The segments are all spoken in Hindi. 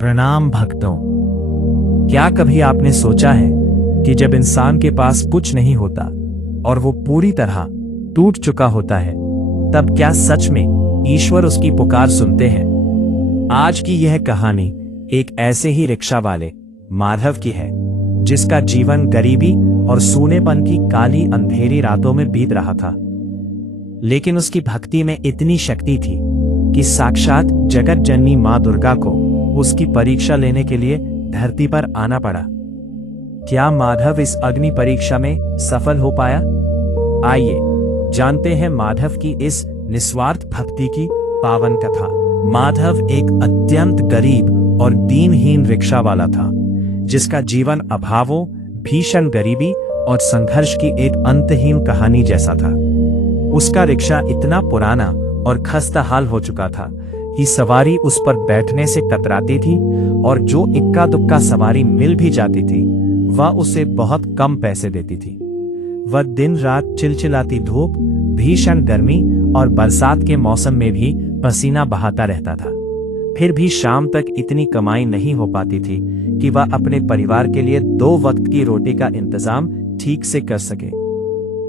प्रणाम भक्तों। क्या कभी आपने सोचा है कि जब इंसान के पास कुछ नहीं होता और वो पूरी तरह टूट चुका होता है, तब क्या सच में ईश्वर उसकी पुकार सुनते हैं? आज की यह कहानी एक ऐसे ही रिक्शा वाले माधव की है, जिसका जीवन गरीबी और सूनेपन की काली अंधेरी रातों में बीत रहा था। लेकिन उसकी भक्ति में इतनी शक्ति थी कि साक्षात जगत जननी मां दुर्गा को उसकी परीक्षा लेने के लिए धरती पर आना पड़ा। क्या माधव इस अग्नि परीक्षा में सफल हो पाया? आइए जानते हैं माधव की इस निस्वार्थ भक्ति की पावन कथा। माधव एक अत्यंत गरीब और दीनहीन रिक्शा वाला था, जिसका जीवन अभावों, भीषण गरीबी और संघर्ष की एक अंतहीन कहानी जैसा था। उसका रिक्शा इतना पुराना और खस्ता हाल हो चुका था कि सवारी उस पर बैठने से कतराती थी, और जो इक्का दुक्का सवारी मिल भी जाती थी वह उसे बहुत कम पैसे देती थी। वह दिन रात चिलचिलाती धूप, भीषण गर्मी और बरसात के मौसम में भी पसीना बहाता रहता था। फिर भी शाम तक इतनी कमाई नहीं हो पाती थी कि वह अपने परिवार के लिए 2 वक्त की रोटी का इंतजाम ठीक से कर सके।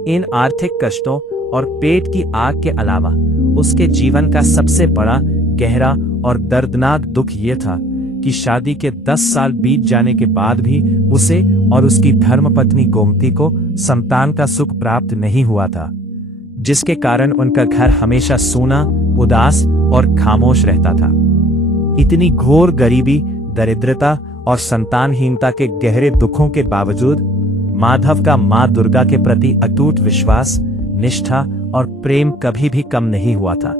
इन आर्थिक कष्टों और पेट की आग के अलावा उसके जीवन का सबसे बड़ा, गहरा और दर्दनाक दुख ये था कि शादी के 10 साल बीत जाने के बाद भी उसे और उसकी धर्मपत्नी गोमती को संतान का सुख प्राप्त नहीं हुआ था, जिसके कारण उनका घर हमेशा सूना, उदास और खामोश रहता था। इतनी घोर गरीबी, दरिद्रता और संतानहीनता के गहरे दुखों के बावजूद माधव का मां दुर्गा के प्रति अटूट विश्वास, निष्ठा और प्रेम कभी भी कम नहीं हुआ था।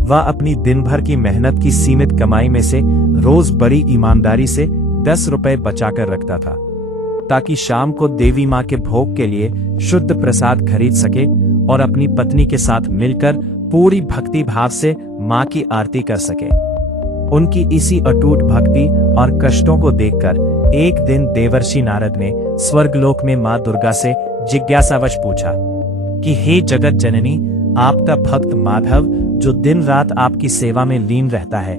वह अपनी दिन भर की मेहनत की सीमित कमाई में से रोज बड़ी ईमानदारी से 10 रुपए बचाकर रखता था, ताकि शाम को देवी मां के भोग के लिए शुद्ध प्रसाद खरीद सके और अपनी पत्नी के साथ मिलकर पूरी भक्ति भाव से मां की आरती कर सके। उनकी इसी अटूट भक्ति और कष्टों को देखकर एक दिन देवर्षि नारद ने स्वर्गलोक में मां दुर्गा से जिज्ञासावश पूछा कि हे जगत जननी, आपका भक्त माधव जो दिन रात आपकी सेवा में लीन रहता है,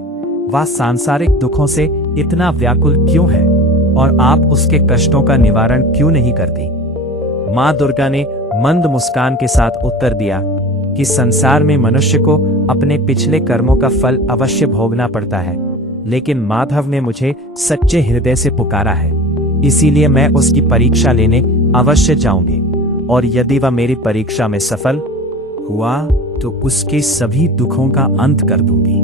वह सांसारिक दुखों से इतना व्याकुल क्यों है और आप उसके कष्टों का निवारण क्यों नहीं करती? मां दुर्गा ने मंद मुस्कान के साथ उत्तर दिया कि संसार में मनुष्य को अपने पिछले कर्मों का फल अवश्य भोगना पड़ता है, लेकिन माधव ने मुझे सच्चे हृदय से पुकारा है, इसीलिए मैं उसकी परीक्षा लेने अवश्य जाऊंगी, और यदि वह मेरी परीक्षा में सफल हुआ तो उसके सभी दुखों का अंत कर दूंगी।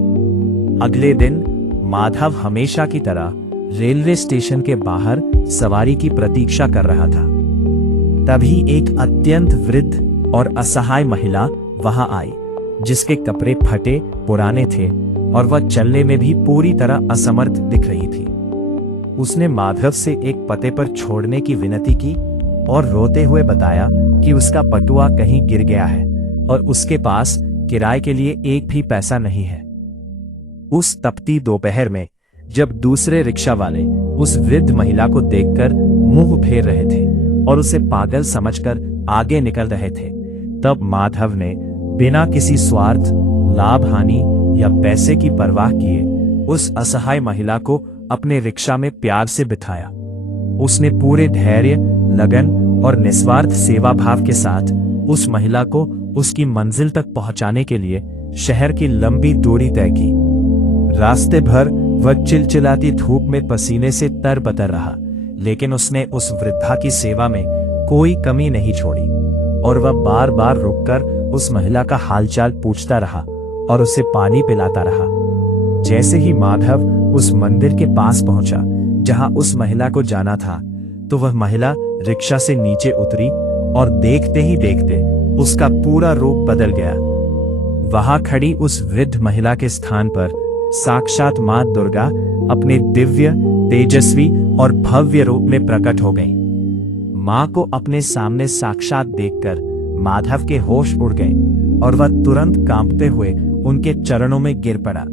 अगले दिन माधव हमेशा की तरह रेलवे स्टेशन के बाहर सवारी की प्रतीक्षा कर रहा था। तभी एक अत्यंत वृद्ध और असहाय महिला वहां आई, जिसके कपड़े फटे पुराने थे और वह चलने में भी पूरी तरह असमर्थ दिख रही थी। उसने माधव से एक पते पर छोड़ने की विनती की और रोते हुए बताया कि उसका बटुआ कहीं गिर गया है और उसके पास किराए के लिए एक भी पैसा नहीं है। उस तपती दोपहर में जब दूसरे रिक्शा वाले उस वृद्ध महिला को देखकर मुंह फेर रहे थे और उसे पागल समझकर आगे निकल रहे थे, तब माधव ने बिना किसी स्वार्थ, लाभ, हानि या पैसे की परवाह किए उस असहाय महिला को अपने रिक्शा में प्यार से बिठाया। उसने पूरे धैर्य, लगन और निस्वार्थ सेवा भाव के साथ उस महिला को उसकी मंजिल तक पहुंचाने के लिए शहर की लंबी दूरी तय की। रास्ते भर वह चिलचिलाती धूप में पसीने से तरबतर रहा, लेकिन उसने उस वृद्धा की सेवा में कोई कमी नहीं छोड़ी, और वह बार बार रुककर उस महिला का हालचाल पूछता रहा और उसे पानी पिलाता रहा। जैसे ही माधव उस मंदिर के पास पहुंचा जहां उस महिला को जाना था, तो वह महिला रिक्शा से नीचे उतरी और देखते ही देखते उसका पूरा रूप बदल गया। वहां खड़ी उस वृद्ध महिला के स्थान पर साक्षात मां दुर्गा अपने दिव्य, तेजस्वी और भव्य रूप में प्रकट हो गईं। मां को अपने सामने साक्षात देखकर माधव के होश उड़ गए और वह तुरंत कांपते हुए उनके चरणों में गिर पड़ा।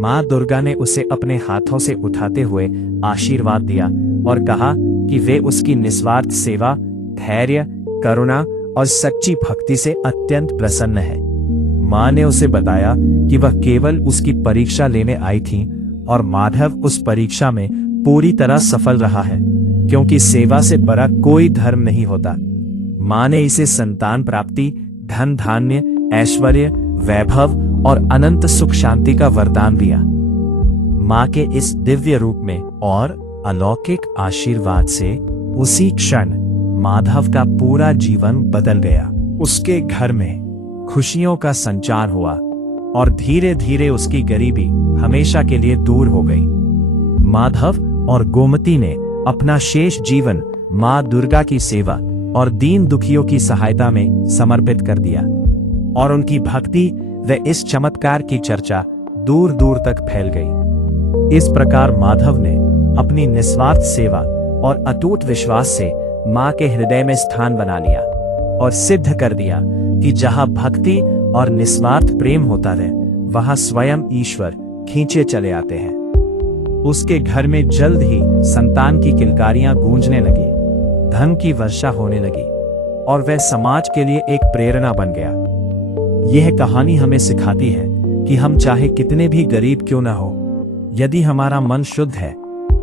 मां दुर्गा ने उसे अपने हाथों से उठाते हुए आशीर्वाद दिया और कहा कि वे उसकी निस्वार्थ सेवा, धैर्य, करुणा और सच्ची भक्ति से अत्यंत प्रसन्न है। मां ने उसे बताया कि वह केवल उसकी परीक्षा लेने आई थी और माधव उस परीक्षा में पूरी तरह सफल रहा है, क्योंकि सेवा से बड़ा कोई धर्म नहीं होता। मां ने इसे संतान प्राप्ति, धन धान्य, ऐश्वर्य, वैभव और अनंत सुख शांति का वरदान दिया। मां के इस दिव्य रूप में और अलौकिक आशीर्वाद से उसी क्षण माधव का पूरा जीवन बदल गया। उसके घर में खुशियों का संचार हुआ और धीरे धीरे उसकी गरीबी हमेशा के लिए दूर हो गई। माधव और गोमती ने अपना शेष जीवन मां दुर्गा की सेवा और दीन दुखियों की सहायता में समर्पित कर दिया, और उनकी भक्ति व इस चमत्कार की चर्चा दूर दूर तक फैल गई। इस प्रकार माधव ने अपनी निस्वार्थ सेवा और अटूट विश्वास से मां के हृदय में स्थान बना लिया और सिद्ध कर दिया कि जहां भक्ति और निस्वार्थ प्रेम होता है, वहां स्वयं ईश्वर खींचे चले आते हैं। उसके घर में जल्द ही संतान की किलकारियां गूंजने लगी, धन की वर्षा होने लगी और वह समाज के लिए एक प्रेरणा बन गया। यह कहानी हमें सिखाती है कि हम चाहे कितने भी गरीब क्यों न हो, यदि हमारा मन शुद्ध है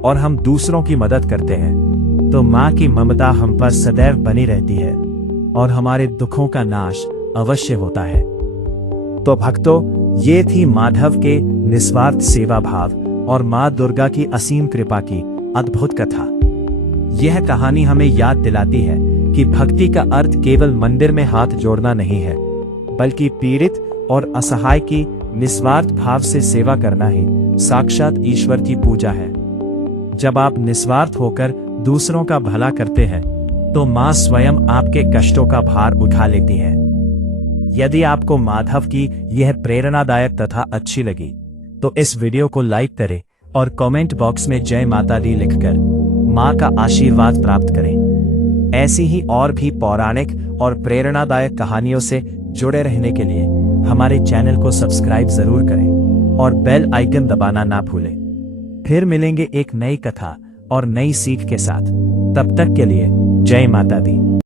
और हम दूसरों की मदद करते हैं, तो मां की ममता हम पर सदैव बनी रहती है और हमारे दुखों का नाश अवश्य होता है। तो भक्तों, ये थी माधव के निस्वार्थ सेवा भाव और मां दुर्गा की असीम कृपा की अद्भुत कथा। यह कहानी हमें याद दिलाती है कि भक्ति का अर्थ केवल मंदिर में हाथ जोड़ना नहीं है, बल्कि पीड़ित और असहाय की निस्वार्थ भाव से सेवा करना ही साक्षात ईश्वर की पूजा है। जब आप निस्वार्थ होकर दूसरों का भला करते हैं, तो मां स्वयं आपके कष्टों का भार उठा लेती है। यदि आपको माधव की यह प्रेरणादायक कथा अच्छी लगी, तो इस वीडियो को लाइक करें और कमेंट बॉक्स में जय माता दी लिखकर मां का आशीर्वाद प्राप्त करें। ऐसी ही और भी पौराणिक और प्रेरणादायक कहानियों से जुड़े रहने के लिए हमारे चैनल को सब्सक्राइब जरूर करें और बेल आइकन दबाना ना भूलें। फिर मिलेंगे एक नई कथा और नई सीख के साथ। तब तक के लिए जय माता दी।